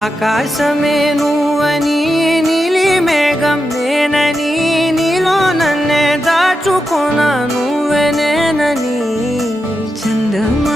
ఆకాశమే నువ్వని నీలి మేఘం నేనని నీలో నన్నే దాచుకున్నా నువ్వే నేనని చందమా